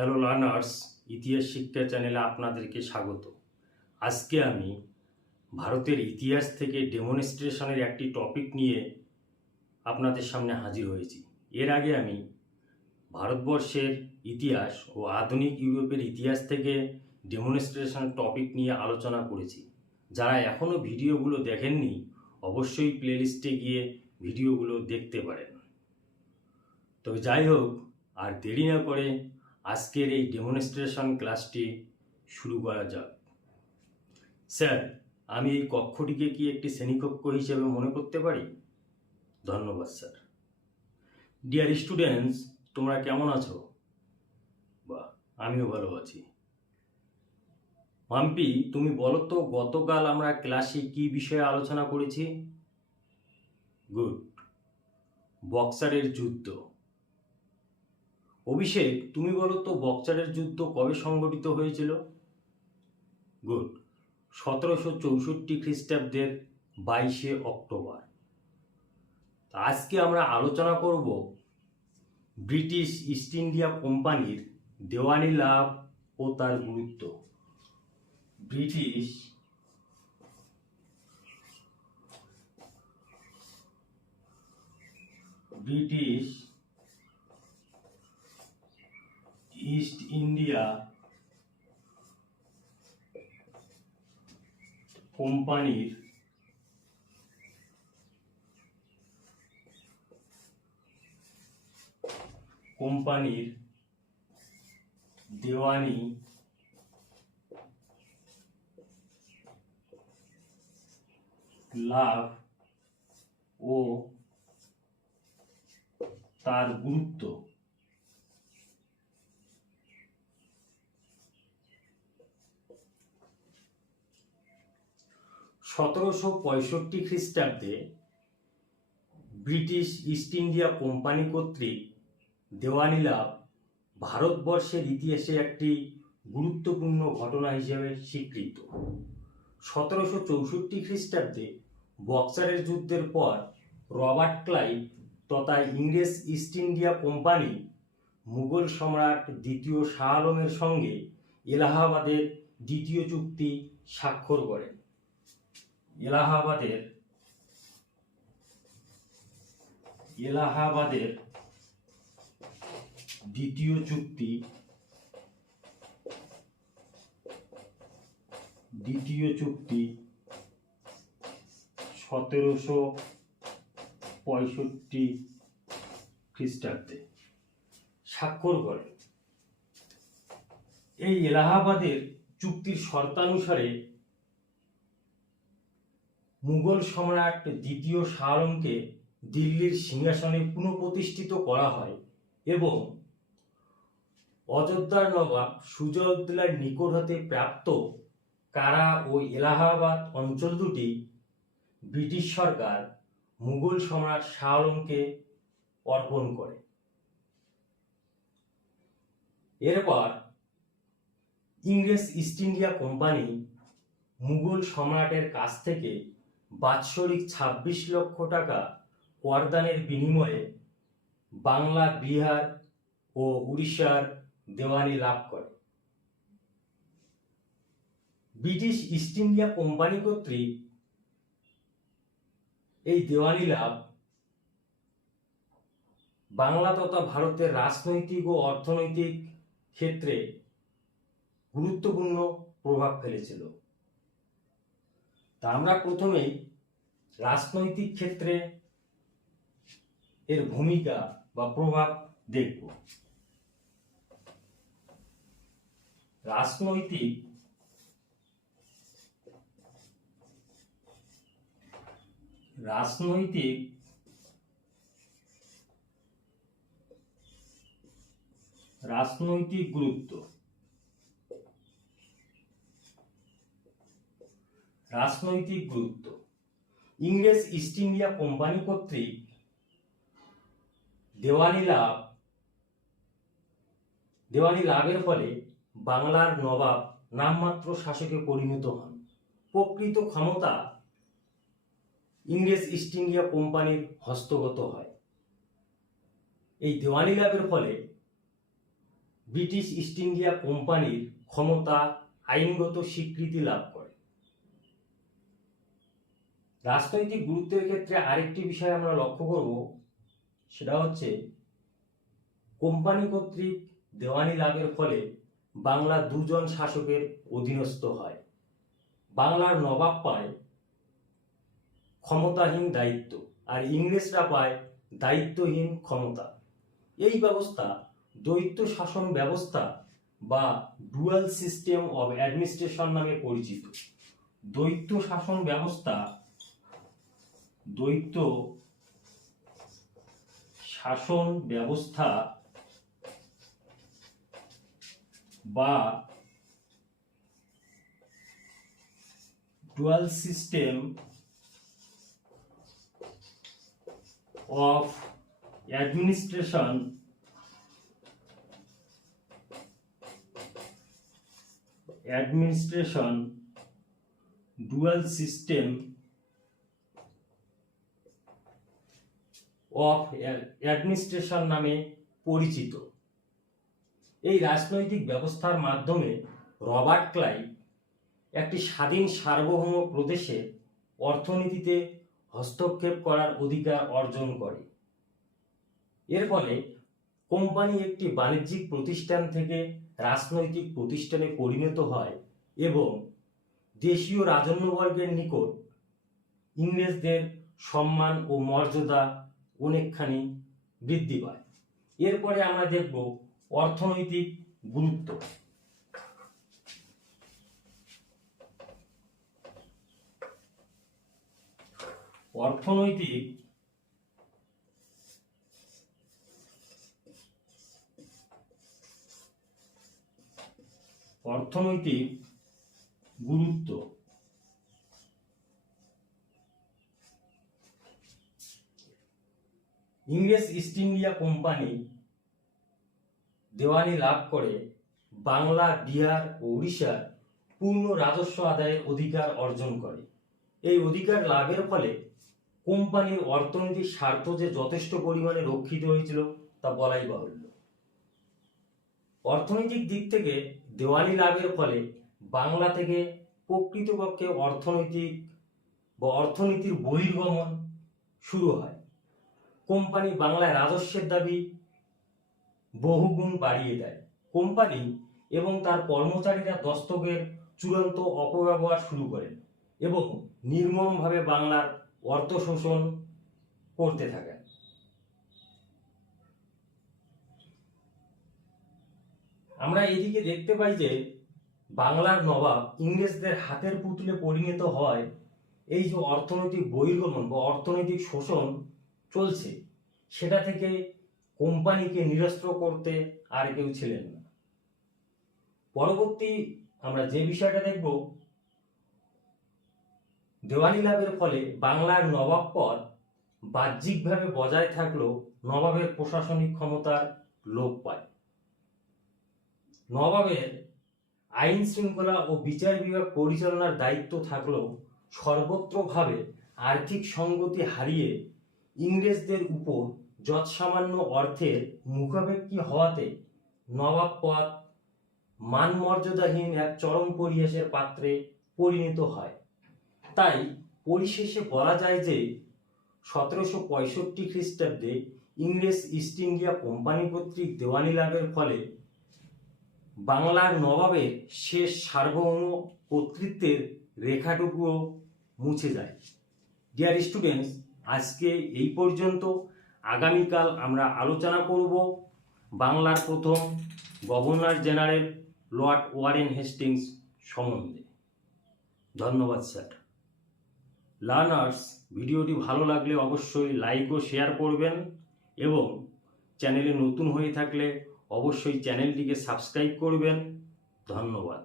Hello learners ইতিহাস শিক্ষা চ্যানেলে আপনাদেরকে স্বাগত। আজকে আমি ভারতের ইতিহাস থেকে ডেমনস্ট্রেশনের একটি টপিক নিয়ে আপনাদের সামনে হাজির হয়েছি। এর আগে আমি ভারতবর্ষের ইতিহাস ও আধুনিক ইউরোপের ইতিহাস থেকে ডেমনস্ট্রেশন টপিক নিয়ে আলোচনা করেছি। যারা এখনও ভিডিওগুলো দেখেননি, অবশ্যই প্লেলিস্টে গিয়ে ভিডিওগুলো দেখতে পারেন। তবে যাই হোক, আর দেরি না করে আজকের এই ডেমনস্ট্রেশন ক্লাসটি শুরু করা যাক। স্যার, আমি এই কক্ষটিকে কি একটি শ্রেণীকক্ষ হিসেবে মনে করতে পারি? ধন্যবাদ, স্যার। ডিয়ার স্টুডেন্টস তোমরা কেমন আছো? বাহ, আমিও ভালো আছি। মাম্পি, তুমি বলো তো, গতকাল আমরা ক্লাসে কি বিষয়ে আলোচনা করেছি? গুড। বক্সারের যুদ্ধ। অভিষেক, তুমি বলো তো বক্সারের যুদ্ধ কবে সংঘটিত হয়েছিল? গুড। সতেরোশো চৌষট্টি খ্রিস্টাব্দের বাইশে অক্টোবর। আজকে আমরা আলোচনা করব ব্রিটিশ ইস্ট ইন্ডিয়া কোম্পানির দেওয়ানি লাভ ও তার গুরুত্ব। ব্রিটিশ ব্রিটিশ ইস্ট ইন্ডিয়া কোম্পানির কোম্পানির দেওয়ানি লাভ ও তার গুরুত্ব। সতেরোশো পঁয়ষট্টি খ্রিস্টাব্দে ব্রিটিশ ইস্ট ইন্ডিয়া কোম্পানি কর্তৃক দেওয়ানি লাভ ভারতবর্ষের ইতিহাসে একটি গুরুত্বপূর্ণ ঘটনা হিসেবে স্বীকৃত। সতেরোশো চৌষট্টি খ্রিস্টাব্দে বক্সারের যুদ্ধের পর রবার্ট ক্লাইভ তথা ইংরেজ ইস্ট ইন্ডিয়া কোম্পানি মুঘল সম্রাট দ্বিতীয় শাহ আলমের সঙ্গে এলাহাবাদের দ্বিতীয় চুক্তি স্বাক্ষর করেন। এলাহাবাদের এলাহাবাদের দ্বিতীয় চুক্তি দ্বিতীয় চুক্তি সতেরোশো পঁয়ষট্টি খ্রিস্টাব্দে। স্বাক্ষর করে। এই এলাহাবাদের চুক্তির শর্তানুসারে মুঘল সম্রাট দ্বিতীয় শাহ দিল্লির সিংহাসনে পুনঃপ্রতিষ্ঠিত করা হয় এবং অযোধ্যার নবাব সুজউদ্দৌলার নিকট হতে প্রাপ্ত কারা ও এলাহাবাদ অঞ্চল দুটি, ব্রিটিশ সরকার মুঘল সম্রাট শাহ অর্পণ করে। এরপর ইংরেজ ইস্ট ইন্ডিয়া কোম্পানি মুঘল সম্রাটের কাছ থেকে বাৎসরিক ছাব্বিশ লক্ষ টাকা করদানের বিনিময়ে বাংলা, বিহার ও উড়িষ্যার দেওয়ানি লাভ করে। ব্রিটিশ ইস্ট ইন্ডিয়া কোম্পানি কর্তৃক এই দেওয়ানি লাভ বাংলা তথা ভারতের রাজনৈতিক ও অর্থনৈতিক ক্ষেত্রে গুরুত্বপূর্ণ প্রভাব ফেলেছিল। তা আমরা প্রথমেই রাজনৈতিক ক্ষেত্রে এর ভূমিকা বা প্রভাব দেখব। রাজনৈতিক রাজনৈতিক রাজনৈতিক গুরুত্ব রাজনৈতিক গুরুত্ব। ইংরেজ ইস্ট ইন্ডিয়া কোম্পানি কর্তৃক দেওয়ানি লাভ দেওয়ানি লাভের ফলে বাংলার নবাব নামমাত্র শাসকে পরিণত হন। প্রকৃত ক্ষমতা ইংরেজ ইস্ট ইন্ডিয়া কোম্পানির হস্তগত হয়। এই দেওয়ানি লাভের ফলে ব্রিটিশ ইস্ট ইন্ডিয়া কোম্পানির ক্ষমতা আইনগত স্বীকৃতি লাভ করে। রাজনৈতিক গুরুত্বের ক্ষেত্রে আরেকটি বিষয় আমরা লক্ষ্য করব, সেটা হচ্ছে কোম্পানি কর্তৃক দেওয়ানি লাভের ফলে বাংলা দুজন শাসকের অধীনস্থ হয়। বাংলার নবাব পায় ক্ষমতাহীন দায়িত্ব আর ইংরেজরা পায় দায়িত্বহীন ক্ষমতা। এই ব্যবস্থা, দ্বৈত শাসন ব্যবস্থা বা ডুয়াল সিস্টেম অব অ্যাডমিনিস্ট্রেশন নামে পরিচিত। দ্বৈত শাসন ব্যবস্থা দ্বৈত শাসন ব্যবস্থা বা dual system of administration administration dual system of administration নামে পরিচিত। এই রাজনৈতিক ব্যবস্থার মাধ্যমে রবার্ট ক্লাইভ একটি স্বাধীন সার্বভৌম প্রদেশে অর্থনীতিতে হস্তক্ষেপ করার অধিকার অর্জন করে। এর ফলে কোম্পানি একটি বাণিজ্যিক প্রতিষ্ঠান থেকে রাজনৈতিক প্রতিষ্ঠানে পরিণত হয় এবং দেশীয় রাজন্যবর্গের নিকট ইংরেজদের সম্মান ও মর্যাদা অনেকখানি বৃদ্ধি পায়। এরপরে আমরা দেখব অর্থনৈতিক গুরুত্ব। অর্থনৈতিক অর্থনৈতিক গুরুত্ব ইংরেজ ইস্ট ইন্ডিয়া কোম্পানি দেওয়ানি লাভ করে বাংলা, বিহার ও উড়িষ্যার পূর্ণ রাজস্ব আদায়ের অধিকার অর্জন করে। এই অধিকার লাভের ফলে কোম্পানির অর্থনৈতিক স্বার্থ যে যথেষ্ট পরিমাণে রক্ষিত হয়েছিল তা বলাই বাহুল্য। অর্থনৈতিক দিক থেকে দেওয়ানি লাভের ফলে বাংলা থেকে প্রকৃতপক্ষে অর্থনৈতিক বা অর্থনীতির বহির্গমন শুরু হয়। কোম্পানি বাংলায় রাজস্বের দাবি বহুগুণ বাড়িয়ে দেয়। কোম্পানি এবং তার কর্মচারীরা দস্তকের চূড়ান্ত অপব্যবহার শুরু করেন এবং নির্মমভাবে বাংলার অর্থ শোষণ করতে থাকেন। আমরা এদিকে দেখতে পাই যে বাংলার নবাব ইংরেজদের হাতের পুতুলে পরিণত হয় এই যে অর্থনৈতিক বহির্গমন বা অর্থনৈতিক শোষণ চলছে, সেটা থেকে কোম্পানিকে নিরস্ত্র করতে আর কেউ ছিলেন না। পরবর্তী আমরা যে বিষয়টা দেখব, দেওয়ানি লাভের ফলে বাংলার নবাব পদ বাহ্যিকভাবে বজায় থাকলেও নবাবের প্রশাসনিক ক্ষমতার লোপ পায়। নবাবের আইন শৃঙ্খলা ও বিচার বিভাগ পরিচালনার দায়িত্ব থাকলেও সর্বত্রভাবে আর্থিক সঙ্গতি হারিয়ে ইংরেজদের উপর যৎসামান্য অর্থের মুখাপেক্ষি হওয়াতে নবাব পদ মান মর্যাদাহীন এক চরম পরিহাসের পাত্রে পরিণত হয়। তাই পরিশেষে বলা যায় যে, সতেরোশো পঁয়ষট্টি খ্রিস্টাব্দে ইংরেজ ইস্ট ইন্ডিয়া কোম্পানি কর্তৃক দেওয়ানি লাভের ফলে বাংলার নবাবের শেষ সার্বভৌম কর্তৃত্বের রেখাটুকুও মুছে যায়। ডিয়ার স্টুডেন্টস আজকে এই পর্যন্ত। আগামীকাল আমরা আলোচনা করব বাংলার প্রথম governor general lord Warren Hastings সম্বন্ধে। ধন্যবাদ, স্যার। লার্নার্স, ভিডিওটি ভালো লাগলে অবশ্যই লাইক ও শেয়ার করবেন এবং চ্যানেলে নতুন হয়ে থাকলে অবশ্যই চ্যানেলটিকে সাবস্ক্রাইব করবেন। ধন্যবাদ।